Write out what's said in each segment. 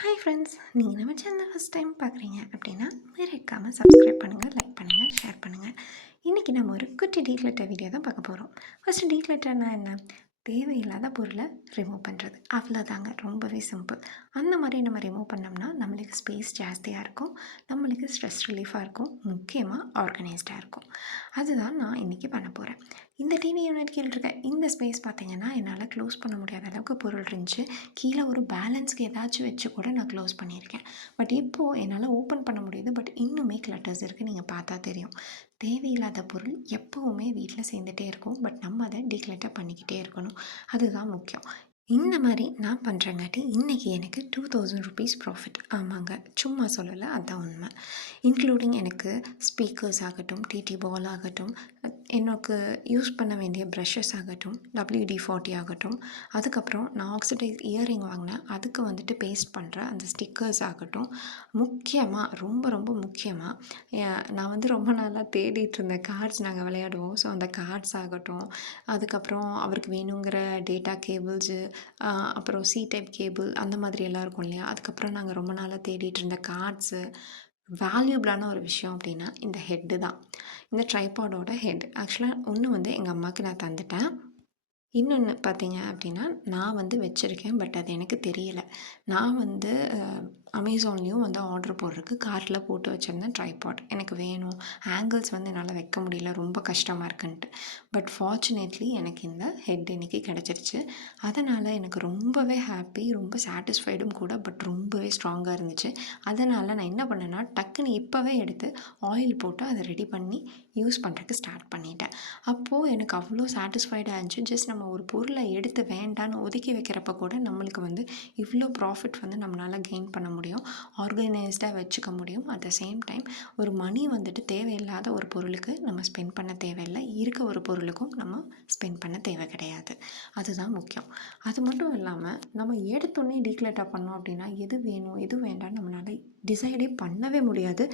Hi friends, நீங்கள் நம்ம channel first time பார்க்குறீங்க அப்படின்னா மறக்காமல் சப்ஸ்கிரைப் பண்ணுங்கள், லைக் பண்ணுங்கள், ஷேர் பண்ணுங்கள். இன்றைக்கி நம்ம ஒரு குட்டி டீக்லெட்டர் வீடியோ தான் பார்க்க போகிறோம். ஃபஸ்ட்டு டீக்லெட்டர்னா என்ன? தேவையில்லாத பொருளை ரிமூவ் பண்ணுறது, அவ்வளோதாங்க. ரொம்பவே சிம்பிள். அந்த மாதிரி நம்ம ரிமூவ் பண்ணோம்னா நம்மளுக்கு ஸ்பேஸ் ஜாஸ்தியாக இருக்கும், நம்மளுக்கு ஸ்ட்ரெஸ் ரிலீஃபாக இருக்கும், முக்கியமாக ஆர்கனைஸ்டாக இருக்கும். அதுதான் நான் இன்றைக்கி பண்ண போகிறேன். இந்த டிவி யூனிட் கீழே இருக்க இந்த ஸ்பேஸ் பார்த்திங்கன்னா என்னால் க்ளோஸ் பண்ண முடியாத அளவுக்கு பொருள் இருந்துச்சு. கீழே ஒரு பேலன்ஸ்க்கு ஏதாச்சும் வச்சு கூட நான் க்ளோஸ் பண்ணியிருக்கேன். பட் இப்போது என்னால் ஓப்பன் பண்ண முடியுது. பட் இன்னுமே கிளட்டர்ஸ் இருக்குது, நீங்கள் பார்த்தா தெரியும். தேவையில்லாத பொருள் எப்போவுமே வீட்டில் சேர்ந்துட்டே இருக்கும். பட் நம்ம அதை டீக்ளட்டர் பண்ணிக்கிட்டே இருக்கணும். அதுதான் முக்கியம். இந்த மாதிரி நான் பண்ணுறங்காட்டி இன்றைக்கி எனக்கு 2000 ருபீஸ் ப்ராஃபிட். ஆமாங்க, சும்மா சொல்லலை, அதுதான் உண்மை. இன்க்ளூடிங் எனக்கு ஸ்பீக்கர்ஸ் ஆகட்டும், டிடி பால் ஆகட்டும், எனக்கு யூஸ் பண்ண வேண்டிய ப்ரஷஸ் ஆகட்டும், WD-40 ஆகட்டும், அதுக்கப்புறம் நான் ஆக்சிடைஸ் இயரிங் வாங்கினேன், அதுக்கு வந்துட்டு பேஸ்ட் பண்ணுற அந்த ஸ்டிக்கர்ஸ் ஆகட்டும், முக்கியமாக ரொம்ப ரொம்ப முக்கியமாக நான் வந்து ரொம்ப நாளாக தேடிட்டு இருந்த கார்ட்ஸ். நாங்கள் விளையாடுவோம், ஸோ அந்த கார்ட்ஸ் ஆகட்டும், அதுக்கப்புறம் அவருக்கு வேணுங்கிற டேட்டா கேபிள்ஸு, அப்புறம் சி டைப் கேபிள் அந்த மாதிரி எல்லாம் இருக்கும் இல்லையா. அதுக்கப்புறம் நாங்கள் ரொம்ப நாளாக தேடிட்டு இருந்த கார்ட்ஸு. வேல்யூபிளான ஒரு விஷயம் அப்படின்னா இந்த ஹெட்டு தான். இந்த ட்ரைபாடோட ஹெட் ஆக்சுவலாக ஒன்று வந்து எங்கள் அம்மாவுக்கு நான் தந்துட்டேன். இன்னொன்று பார்த்தீங்க அப்படின்னா நான் வந்து வச்சுருக்கேன், பட் அது எனக்கு தெரியலை. நான் வந்து அமேசான்லேயும் வந்து ஆர்டர் போடுறதுக்கு கார்ட்டில் போட்டு வச்சுருந்தேன் ட்ரைபாட். எனக்கு வேணும், ஆங்கிள்ஸ் வந்து என்னால் வைக்க முடியல, ரொம்ப கஷ்டமாக இருக்குன்ட்டு. பட் ஃபார்ச்சுனேட்லி எனக்கு இந்த ஹெட் இன்றைக்கி கிடச்சிருச்சு. அதனால் எனக்கு ரொம்பவே ஹாப்பி, ரொம்ப சாட்டிஸ்ஃபைடும் கூட. பட் ரொம்பவே ஸ்ட்ராங்காக இருந்துச்சு. அதனால் நான் என்ன பண்ணேன்னா டக்குன்னு இப்போவே எடுத்து ஆயில் போட்டு அதை ரெடி பண்ணி யூஸ் பண்ணுறதுக்கு ஸ்டார்ட் பண்ணிட்டேன். அப்போது எனக்கு அவ்வளோ சாட்டிஸ்ஃபைடாக இருந்துச்சு. ஜஸ்ட் நம்ம ஒரு பொருளை எடுத்து வேண்டான்னு ஒதுக்கி வைக்கிறப்ப கூட நம்மளுக்கு வந்து இவ்வளோ ப்ராஃபிட் வந்து நம்மளால் கெயின் பண்ண முடியும், ஆர்கனைஸ்டாக வச்சுக்க முடியும். அட் த சேம் டைம் ஒரு மணி வந்துட்டு தேவையில்லாத ஒரு பொருளுக்கு நம்ம ஸ்பெண்ட் பண்ண தேவையில்லை, இருக்க ஒரு பொருளுக்கும் நம்ம ஸ்பெண்ட் பண்ண தேவை கிடையாது. அதுதான் முக்கியம். அது மட்டும் இல்லாமல் நம்ம எடுத்தோடனே டீக்ளட்டர் பண்ணோம் அப்படின்னா எது வேணும் எது வேண்டாம்னு நம்மளால் டிசைடே பண்ணவே முடியாது.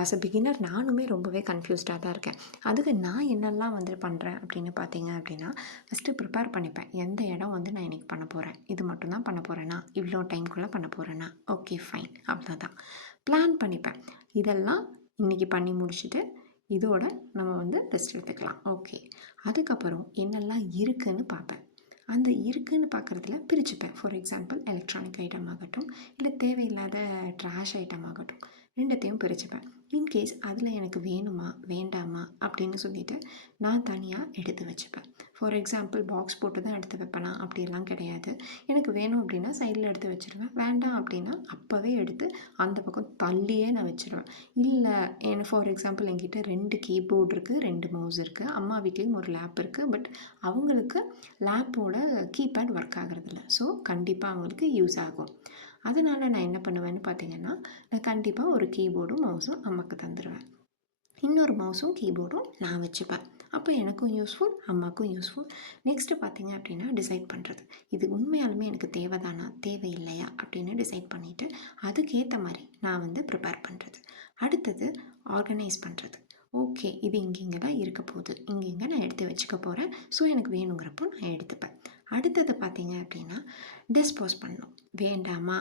ஆஸ் அ பிகினர் நானுமே ரொம்பவே கன்ஃபியூஸ்டாக தான் இருக்கேன். அதுக்கு நான் என்னெல்லாம் வந்து பண்ணுறேன் அப்படின்னு பார்த்தீங்க அப்படின்னா, ஃபஸ்ட்டு ப்ரிப்பேர் பண்ணிப்பேன். எந்த இடம் வந்து நான் இன்றைக்கி பண்ண போகிறேன், இது மட்டும் தான் பண்ண போகிறேன்னா, இவ்வளோ டைம்குள்ளே பண்ண போகிறேன்னா, ஓகே ஃபைன், அவ்வளோதான். பிளான் பண்ணிப்பேன். இதெல்லாம் இன்றைக்கி பண்ணி முடிச்சுட்டு இதோட நம்ம வந்து ரெஸ்ட் எடுத்துக்கலாம். ஓகே, அதுக்கப்புறம் என்னெல்லாம் இருக்குதுன்னு பார்ப்பேன். அந்த இருக்குதுன்னு பார்க்குறதுல பிரிச்சுப்பேன். ஃபார் எக்ஸாம்பிள் எலக்ட்ரானிக் ஐட்டம் ஆகட்டும், இல்லை தேவையில்லாத ட்ராஷ் ஐட்டம் ஆகட்டும், ரெண்டுத்தையும் பிரிச்சுப்பேன். இன்கேஸ் அதில் எனக்கு வேணுமா வேண்டாமா அப்படின்னு சொல்லிவிட்டு நான் தனியாக எடுத்து வச்சுப்பேன். ஃபார் எக்ஸாம்பிள் பாக்ஸ் போட்டு தான் எடுத்து வைப்பேனா அப்படியெல்லாம் கிடையாது. எனக்கு வேணும் அப்படின்னா சைடில் எடுத்து வச்சுருவேன், வேண்டாம் அப்படின்னா அப்போவே எடுத்து அந்த பக்கம் தள்ளியே நான் வச்சுருவேன். இல்லை ஃபார் எக்ஸாம்பிள் என்கிட்ட 2 கீபோர்டு இருக்குது, 2 மவுஸ் இருக்குது. அம்மா வீட்லேயும் ஒரு லேப் இருக்குது. பட் அவங்களுக்கு லேப்போட கீபேட் ஒர்க் ஆகிறதில்ல, ஸோ கண்டிப்பாக அவங்களுக்கு யூஸ் ஆகும். அதனால் நான் என்ன பண்ணுவேன்னு பார்த்தீங்கன்னா, நான் கண்டிப்பாக ஒரு கீபோர்டும் மவுஸும் அம்மாவுக்கு தந்துடுவேன். இன்னொரு மவுஸும் கீபோர்டும் நான் வச்சுப்பேன். அப்போ எனக்கும் யூஸ்ஃபுல், அம்மாவுக்கும் யூஸ்ஃபுல். நெக்ஸ்ட்டு பார்த்தீங்க அப்படின்னா டிசைட் பண்ணுறது. இது உண்மையாலுமே எனக்கு தேவைதானா தேவையில்லையா அப்படின்னு டிசைட் பண்ணிவிட்டு அதுக்கேற்ற மாதிரி நான் வந்து ப்ரிப்பேர் பண்ணுறது. அடுத்தது ஆர்கனைஸ் பண்ணுறது. ஓகே, இது இங்கே தான் இருக்க போகுது, இங்கே நான் எடுத்து வச்சுக்க போகிறேன், ஸோ எனக்கு வேணுங்கிறப்போ நான் எடுத்துப்பேன். அடுத்தது பார்த்தீங்க அப்படின்னா டிஸ்போஸ் பண்ணணும். வேண்டாமா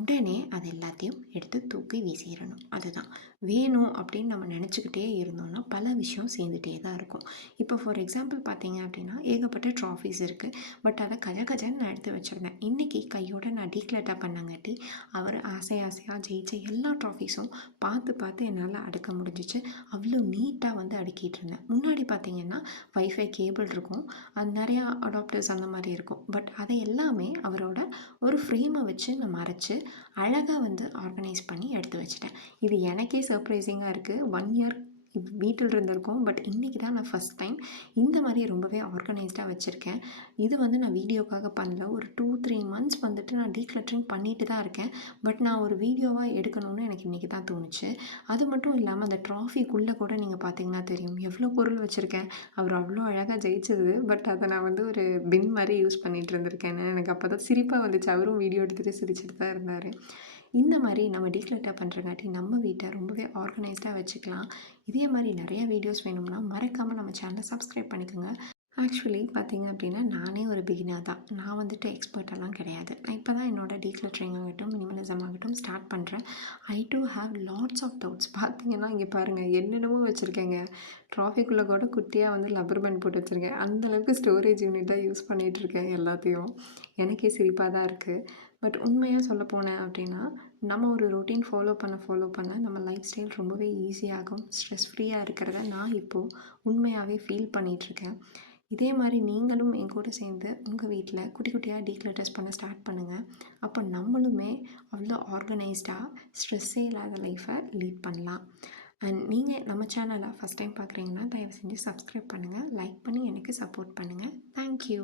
உடனே அது எல்லாத்தையும் எடுத்து தூக்கி வீசிடணும். அதுதான் வேணும் அப்படின்னு நம்ம நினச்சிக்கிட்டே இருந்தோம்னா பல விஷயம் சேர்ந்துட்டே தான் இருக்கும். இப்போ ஃபார் எக்ஸாம்பிள் பார்த்தீங்க அப்படின்னா ஏகப்பட்ட ட்ராஃபீஸ் இருக்குது. பட் அதை கஜன்னு நான் எடுத்து வச்சுருந்தேன். இன்றைக்கி கையோடு நான் டீக்ளட்டர் பண்ணங்காட்டி அவர் ஆசையாக ஜெயிச்ச எல்லா ட்ராஃபீஸும் பார்த்து என்னால் அடுக்க முடிஞ்சிச்சு. அவ்வளோ நீட்டாக வந்து அடுக்கிட்டு இருந்தேன். முன்னாடி பார்த்தீங்கன்னா வைஃபை கேபிள் இருக்கும், அது நிறையா அடாப்டர்ஸ் அந்த மாதிரி இருக்கும். பட் அதை எல்லாமே அவரோட ஒரு ஃப்ரேமை வச்சு நான் மறைச்சி அழகாக வந்து ஆர்கனைஸ் பண்ணி எடுத்து வச்சுட்டேன். இது எனக்கே சர்ப்ரைசிங்காக இருக்குது. 1 இயர் வீட்டில் இருந்திருக்கோம். பட் இன்றைக்கி தான் நான் ஃபஸ்ட் டைம் இந்த மாதிரி ரொம்பவே ஆர்கனைஸ்டாக வச்சுருக்கேன். இது வந்து நான் வீடியோக்காக பண்ணல. ஒரு 2-3 மந்த்ஸ் வந்துட்டு நான் டீக்ளட்டரிங் பண்ணிட்டு தான் இருக்கேன். பட் நான் ஒரு வீடியோவாக எடுக்கணும்னு எனக்கு இன்றைக்கி தான் தோணுச்சு. அது மட்டும் இல்லாமல் அந்த ட்ராஃபிக்குள்ளே கூட நீங்கள் பார்த்தீங்கன்னா தெரியும் எவ்வளோ பொருள் வச்சுருக்கேன். அவர் அவ்வளோ அழகாக ஜெயிச்சது. பட் அதை நான் வந்து ஒரு பின் மாதிரி யூஸ் பண்ணிகிட்டு இருந்திருக்கேன்னு எனக்கு அப்போ தான் சிரிப்பாக வந்துச்சு. அவரும் வீடியோ எடுத்துகிட்டு சிரிச்சுட்டு தான் இருந்தார். இந்த மாதிரி நம்ம டீக்ளட்டர் பண்ணுறங்காட்டி நம்ம வீட்டை ரொம்பவே ஆர்கனைஸ்டாக வச்சுக்கலாம். இதே மாதிரி நிறைய வீடியோஸ் வேணும்னா மறக்காமல் நம்ம சேனலை சப்ஸ்கிரைப் பண்ணிக்கோங்க. ஆக்சுவலி பார்த்தீங்க அப்படின்னா, நானே ஒரு பிகினர் தான். நான் வந்துட்டு எக்ஸ்பர்ட்டெல்லாம் கிடையாது. நான் இப்போ தான் என்னோட டீக்ளட்டரிங் ஆகட்டும், மினிமலிசம் ஆகட்டும் ஸ்டார்ட் பண்ணுறேன். I do have lots of doubts. பார்த்தீங்கன்னா, இங்கே பாருங்கள் என்னென்னமோ வச்சுருக்கேங்க. ட்ராஃபிக்குள்ளே கூட குட்டியாக வந்து லப்பர் பேண்ட் போட்டு வச்சுருக்கேன். அந்த அளவுக்கு ஸ்டோரேஜ் யூனிட்டாக யூஸ் பண்ணிகிட்ருக்கேன் எல்லாத்தையும். எனக்கே சிரிப்பாக தான் இருக்குது. பட் உண்மையாக சொல்ல போனேன் அப்படின்னா, நம்ம ஒரு ரொட்டீன் ஃபாலோ பண்ண நம்ம லைஃப் ஸ்டைல் ரொம்பவே ஈஸியாகும். ஸ்ட்ரெஸ் ஃப்ரீயாக இருக்கிறத நான் இப்போது உண்மையாகவே ஃபீல் பண்ணிகிட்ருக்கேன். இதே மாதிரி நீங்களும் என் கூட சேர்ந்து உங்கள் வீட்டில் குட்டி குட்டியாக டீக்ளட்டர்ஸ் பண்ண ஸ்டார்ட் பண்ணுங்கள். அப்போ நம்மளுமே அவ்வளோ ஆர்கனைஸ்டாக ஸ்ட்ரெஸ்ஸே இல்லாத லைஃப்பை லீட் பண்ணலாம். அண்ட் நீங்கள் நம்ம சேனலை ஃபஸ்ட் டைம் பார்க்குறீங்கன்னா தயவு செஞ்சு சப்ஸ்கிரைப் பண்ணுங்கள், லைக் பண்ணி எனக்கு சப்போர்ட் பண்ணுங்கள். தேங்க்யூ.